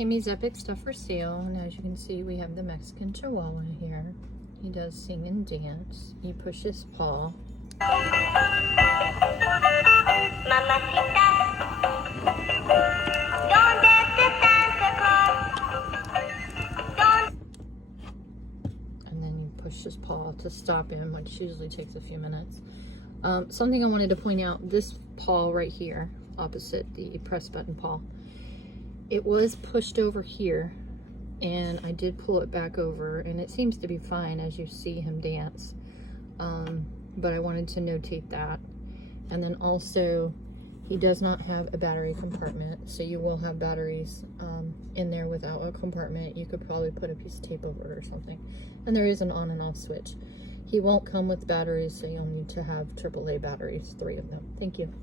Amy's Epic Stuff for Sale, and as you can see, we have the Mexican Chihuahua here. He does sing and dance. You push his paw. And then you push his paw to stop him, which usually takes a few minutes. Something I wanted to point out, this paw right here, opposite the press button paw, it was pushed over here, and I did pull it back over, and it seems to be fine as you see him dance. But I wanted to notate that. And then also, he does not have a battery compartment, so you will have batteries in there without a compartment. You could probably put a piece of tape over it or something. And there is an on and off switch. He won't come with batteries, so you'll need to have AAA batteries, 3 of them. Thank you.